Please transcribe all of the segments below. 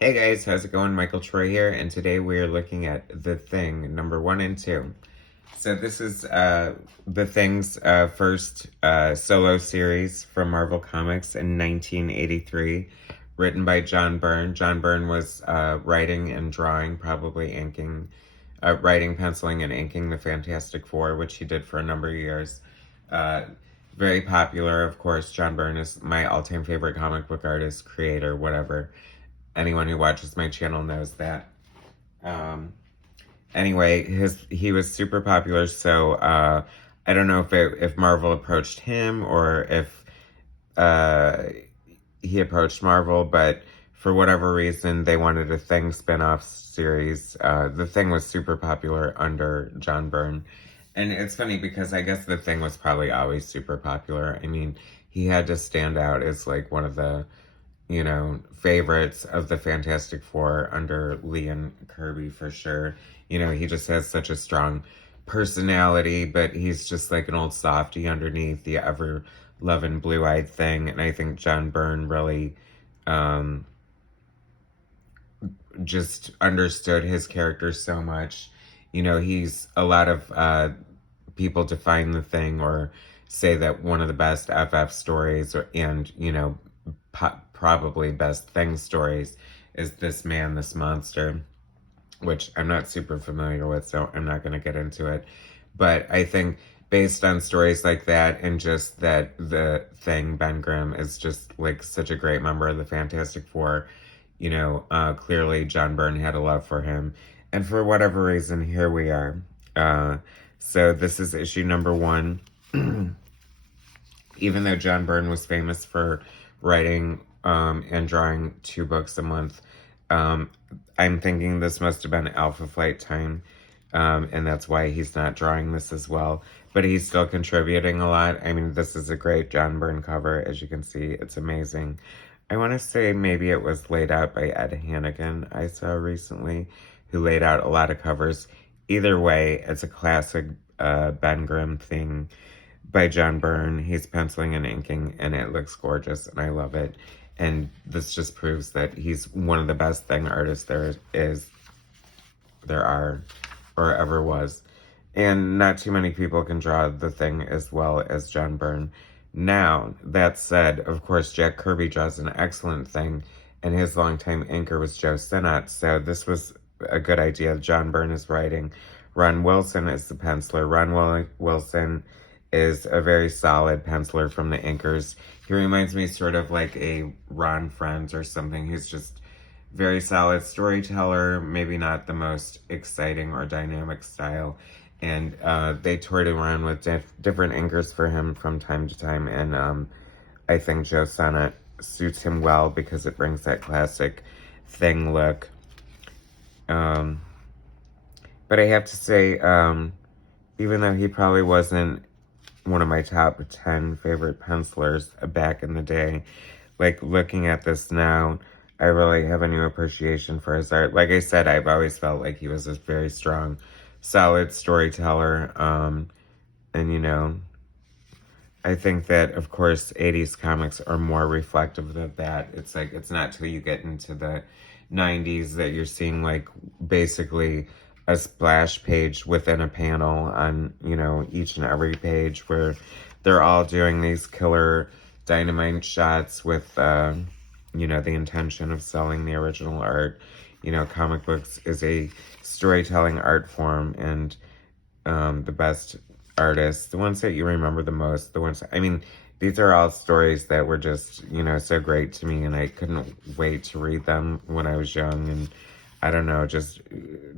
Hey guys, how's it going? Michael Troy here, and today we are looking at The Thing, number 1 and 2. So this is The Thing's first solo series from Marvel Comics in 1983, written by John Byrne. John Byrne was writing and drawing, probably inking, writing, penciling, and inking the Fantastic Four, which he did for a number of years. Uh, Very popular, of course. John Byrne is my all-time favorite comic book artist, creator, whatever. Anyone who watches my channel knows that. Um, anyway, he was super popular, so I don't know if Marvel approached him or if uh, he approached Marvel, but for whatever reason, they wanted a Thing spin-off series. The Thing was super popular under John Byrne. And it's funny because I guess The Thing was probably always super popular. I mean, he had to stand out as like one of the favorites of the Fantastic Four under Lee and Kirby for sure. He just has such a strong personality, but he's just like an old softy underneath the ever loving blue eyed thing. And I think John Byrne really just understood his character so much. He's a lot of people define the Thing or say that one of the best FF stories and probably best Thing stories is This Man, This Monster, which I'm not super familiar with, so I'm not going to get into it. But I think based on stories like that and just that the Thing, Ben Grimm, is just like such a great member of the Fantastic Four, clearly John Byrne had a love for him. And for whatever reason, here we are. So this is issue number 1. Even though John Byrne was famous for writing and drawing 2 books a month, I'm thinking this must have been Alpha Flight time, and that's why he's not drawing this as well. But he's still contributing a lot. I mean, this is a great John Byrne cover, as you can see. It's amazing. I want to say maybe it was laid out by Ed Hannigan, I saw recently, who laid out a lot of covers. Either way, it's a classic Ben Grimm thing by John Byrne. He's penciling and inking, and it looks gorgeous, and I love it. And this just proves that he's one of the best Thing artists there are, or ever was. And not too many people can draw the Thing as well as John Byrne. Now, that said, of course, Jack Kirby draws an excellent Thing, and his longtime inker was Joe Sinnott, so this was a good idea. John Byrne is writing. Ron Wilson is the penciler. Ron Wilson is a very solid penciler from the inkers. He reminds me sort of like a Ron Friends or something. He's just very solid storyteller, maybe not the most exciting or dynamic style. And they toured around with different inkers for him from time to time. And I think Joe Sinnott suits him well because it brings that classic Thing look. But I have to say, even though he probably wasn't one of my top 10 favorite pencilers back in the day, like looking at this now, I really have a new appreciation for his art. Like I said, I've always felt like he was a very strong, solid storyteller. And I think that, of course, 80s comics are more reflective of that. It's like, it's not till you get into the 90s that you're seeing, like, basically a splash page within a panel on, each and every page where they're all doing these killer dynamite shots with, the intention of selling the original art. Comic books is a storytelling art form, and the best artists, the ones that you remember the most, these are all stories that were just, so great to me, and I couldn't wait to read them when I was young, and I don't know, just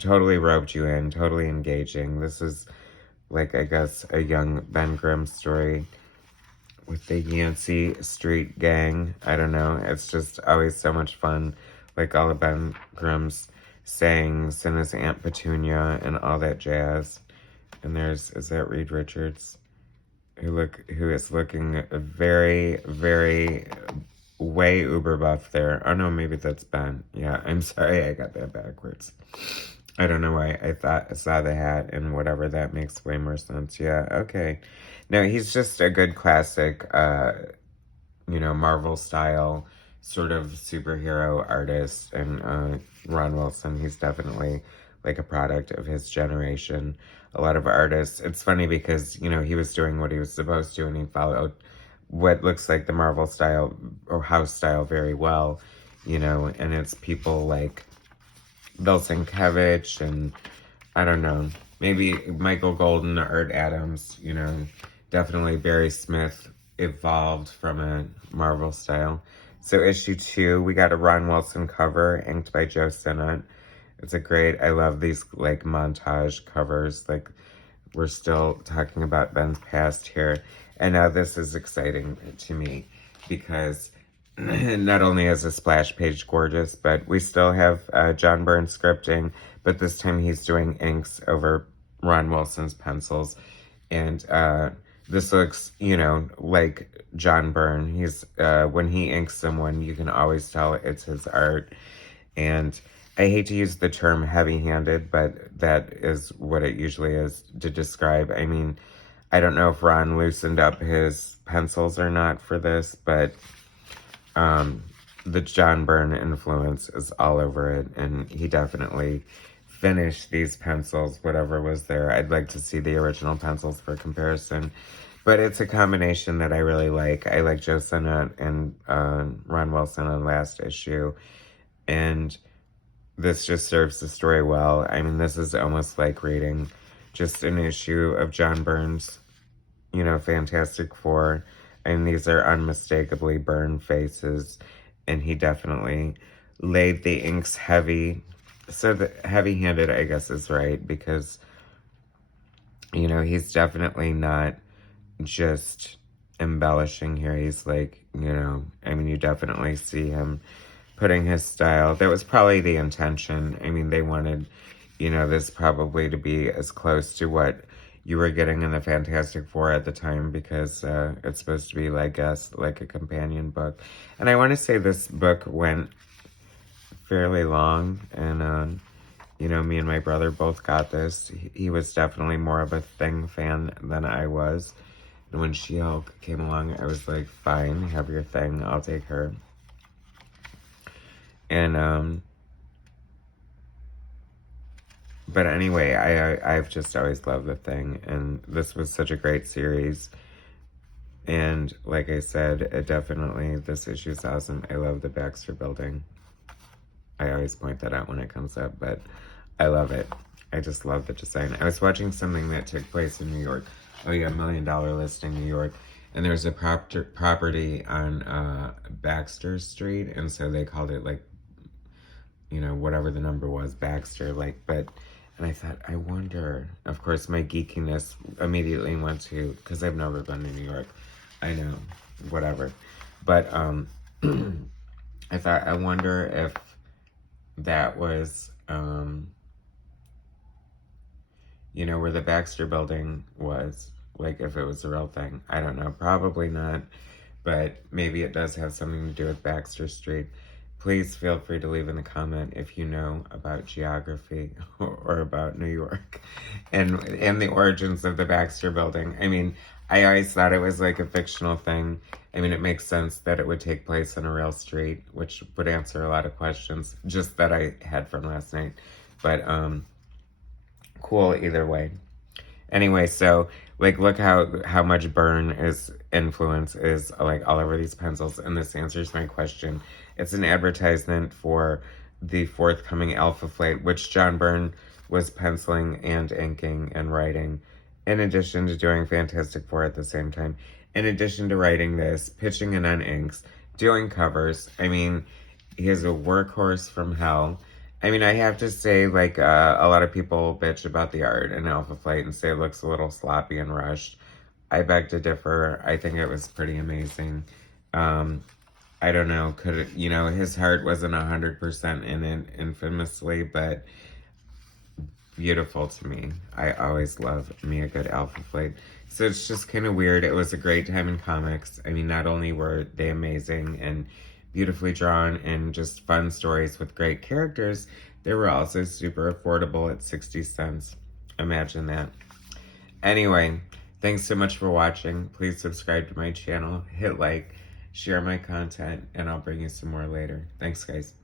totally roped you in, totally engaging. This is, like, I guess, a young Ben Grimm story with the Yancey Street Gang. I don't know, it's just always so much fun, like all of Ben Grimm's sayings and his Aunt Petunia and all that jazz. And is that Reed Richards? Who is looking very, very way uber buff there. Oh no, maybe that's Ben. Yeah, I'm sorry I got that backwards. I don't know why I saw the hat and whatever, that makes way more sense. Yeah, okay. No, he's just a good classic, Marvel style sort of superhero artist. And Ron Wilson, he's definitely like a product of his generation. A lot of artists, it's funny because, you know, he was doing what he was supposed to, and he followed what looks like the Marvel style or house style very well, you know, and it's people like Bill Sienkiewicz and I don't know, maybe Michael Golden or Art Adams, you know, definitely Barry Smith evolved from a Marvel style. So issue 2, we got a Ron Wilson cover inked by Joe Sinnott. It's a great, I love these like montage covers, like we're still talking about Ben's past here. And now this is exciting to me because not only is a splash page gorgeous, but we still have John Byrne scripting, but this time he's doing inks over Ron Wilson's pencils. And this looks, you know, like John Byrne. He's, when he inks someone, you can always tell it's his art. And I hate to use the term heavy-handed, but that is what it usually is to describe. I mean, I don't know if Ron loosened up his pencils or not for this, but the John Byrne influence is all over it, and he definitely finished these pencils, whatever was there. I'd like to see the original pencils for comparison, but it's a combination that I really like. I like Joe Sinnott and Ron Wilson on last issue, and this just serves the story well. I mean, this is almost like reading just an issue of John Byrne's, you know, Fantastic Four. And these are unmistakably Byrne faces, and he definitely laid the inks heavy. So the heavy-handed, I guess, is right, because, you know, he's definitely not just embellishing here. He's like, you know, I mean, you definitely see him putting his style. That was probably the intention. I mean, they wanted, you know, this probably to be as close to what you were getting in the Fantastic Four at the time, because it's supposed to be, I guess, like a companion book. And I want to say this book went fairly long, and, you know, me and my brother both got this. He was definitely more of a Thing fan than I was. And when She-Hulk came along, I was like, fine, have your Thing, I'll take her. And, but anyway, I've just always loved The Thing, and this was such a great series. And like I said, it definitely, this issue is awesome. I love the Baxter Building. I always point that out when it comes up, but I love it. I just love the design. I was watching something that took place in New York. Oh yeah, $1 Million Listing, New York. And there's a property on Baxter Street, and so they called it, like, you know, whatever the number was, Baxter, like, but, and I thought, I wonder, of course, my geekiness immediately went to, because I've never been to New York, I know, whatever, but, I thought, I wonder if that was, you know, where the Baxter Building was, like, if it was a real thing. I don't know, probably not, but maybe it does have something to do with Baxter Street. Please feel free to leave in the comment if you know about geography or about New York and the origins of the Baxter Building. I mean, I always thought it was like a fictional thing. I mean, it makes sense that it would take place on a real street, which would answer a lot of questions just that I had from last night. But cool either way. Anyway, so, like, look how much Byrne's influence is, like, all over these pencils, and this answers my question. It's an advertisement for the forthcoming Alpha Flight, which John Byrne was penciling and inking and writing, in addition to doing Fantastic Four at the same time. In addition to writing this, pitching it on inks, doing covers. I mean, he is a workhorse from hell. I mean, I have to say, like, a lot of people bitch about the art in Alpha Flight and say it looks a little sloppy and rushed. I beg to differ. I think it was pretty amazing. I don't know, could it, you know, his heart wasn't 100% in it, infamously, but beautiful to me. I always love me a good Alpha Flight. So it's just kind of weird. It was a great time in comics. I mean, not only were they amazing and beautifully drawn and just fun stories with great characters, they were also super affordable at 60 cents. Imagine that. Anyway, thanks so much for watching. Please subscribe to my channel, hit like, share my content, and I'll bring you some more later. Thanks, guys.